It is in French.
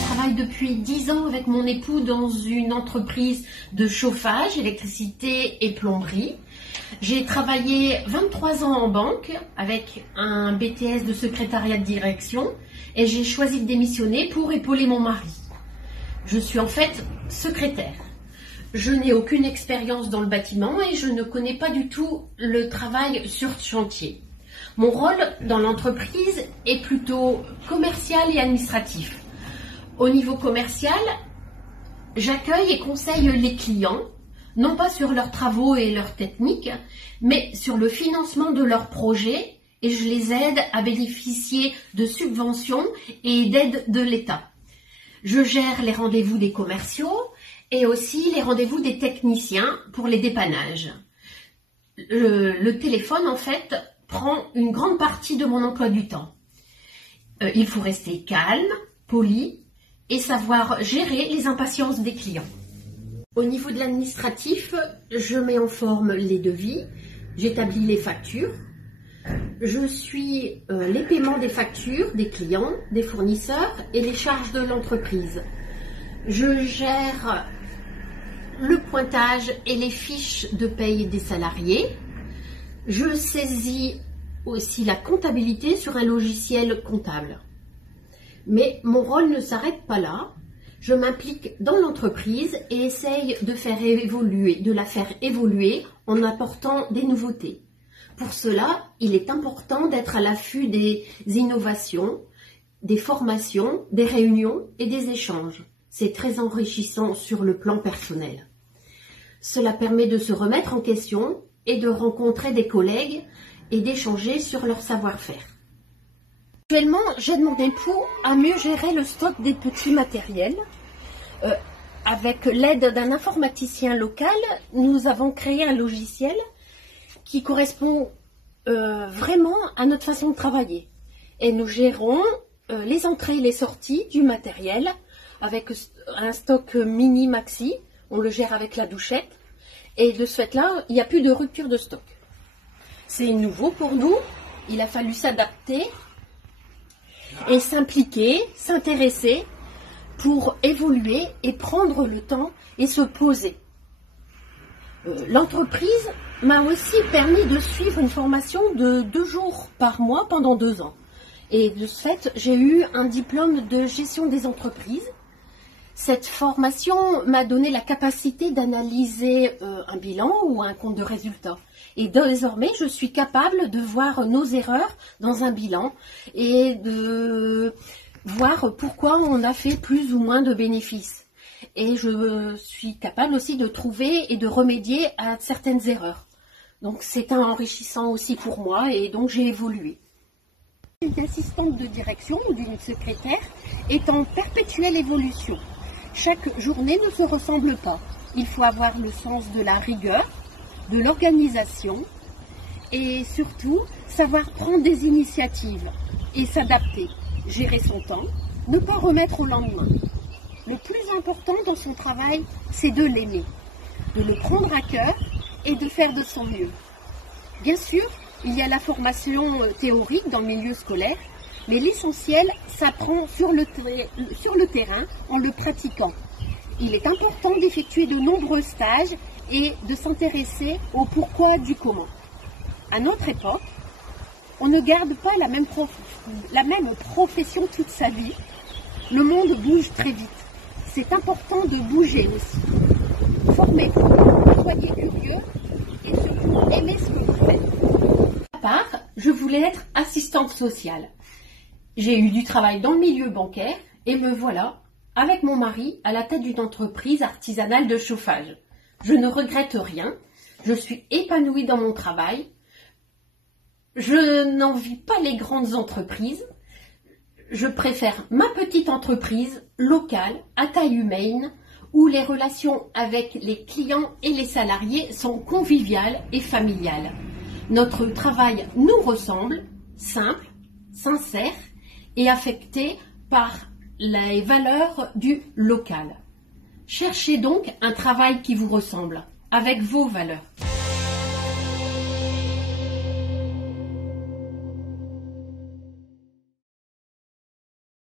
travaille depuis 10 ans avec mon époux dans une entreprise de chauffage, électricité et plomberie. J'ai travaillé 23 ans en banque avec un BTS de secrétariat de direction et j'ai choisi de démissionner pour épauler mon mari. Je suis en fait secrétaire. Je n'ai aucune expérience dans le bâtiment et je ne connais pas du tout le travail sur chantier. Mon rôle dans l'entreprise est plutôt commercial et administratif. Au niveau commercial, j'accueille et conseille les clients, non pas sur leurs travaux et leurs techniques, mais sur le financement de leurs projets et je les aide à bénéficier de subventions et d'aides de l'État. Je gère les rendez-vous des commerciaux et aussi les rendez-vous des techniciens pour les dépannages. Le téléphone, en fait, prend une grande partie de mon emploi du temps. Il faut rester calme, poli et savoir gérer les impatiences des clients. Au niveau de l'administratif, je mets en forme les devis, j'établis les factures, je suis les paiements des factures des clients, des fournisseurs et les charges de l'entreprise. Je gère le pointage et les fiches de paye des salariés. Je saisis aussi la comptabilité sur un logiciel comptable. Mais mon rôle ne s'arrête pas là. Je m'implique dans l'entreprise et essaye de la faire évoluer en apportant des nouveautés. Pour cela, il est important d'être à l'affût des innovations, des formations, des réunions et des échanges. C'est très enrichissant sur le plan personnel. Cela permet de se remettre en question et de rencontrer des collègues et d'échanger sur leur savoir-faire. Actuellement, j'aide mon époux à mieux gérer le stock des petits matériels. Avec l'aide d'un informaticien local, nous avons créé un logiciel qui correspond vraiment à notre façon de travailler. Et nous gérons les entrées et les sorties du matériel avec un stock mini-maxi. On le gère avec la douchette. Et de ce fait-là, il n'y a plus de rupture de stock. C'est nouveau pour nous. Il a fallu s'adapter et s'impliquer, s'intéresser pour évoluer et prendre le temps et se poser. L'entreprise m'a aussi permis de suivre une formation de 2 jours par mois pendant 2 ans. Et de ce fait, j'ai eu un diplôme de gestion des entreprises. Cette formation m'a donné la capacité d'analyser un bilan ou un compte de résultats. Et désormais, je suis capable de voir nos erreurs dans un bilan et de voir pourquoi on a fait plus ou moins de bénéfices. Et je suis capable aussi de trouver et de remédier à certaines erreurs. Donc c'est enrichissant aussi pour moi et donc j'ai évolué. Une assistante de direction ou d'une secrétaire est en perpétuelle évolution. Chaque journée ne se ressemble pas. Il faut avoir le sens de la rigueur, de l'organisation et surtout savoir prendre des initiatives et s'adapter, gérer son temps, ne pas remettre au lendemain. Le plus important dans son travail, c'est de l'aimer, de le prendre à cœur et de faire de son mieux. Bien sûr, il y a la formation théorique dans le milieu scolaire, mais l'essentiel s'apprend sur le terrain en le pratiquant. Il est important d'effectuer de nombreux stages et de s'intéresser au pourquoi du comment. À notre époque, on ne garde pas la même profession toute sa vie. Le monde bouge très vite. C'est important de bouger aussi. Formez-vous, soyez curieux et surtout aimez ce que vous faites. À part, je voulais être assistante sociale. J'ai eu du travail dans le milieu bancaire et me voilà, avec mon mari, à la tête d'une entreprise artisanale de chauffage. Je ne regrette rien, je suis épanouie dans mon travail, je n'envie pas les grandes entreprises, je préfère ma petite entreprise locale, à taille humaine, où les relations avec les clients et les salariés sont conviviales et familiales. Notre travail nous ressemble, simple, sincère et affecté par les valeurs du local. Cherchez donc un travail qui vous ressemble, avec vos valeurs.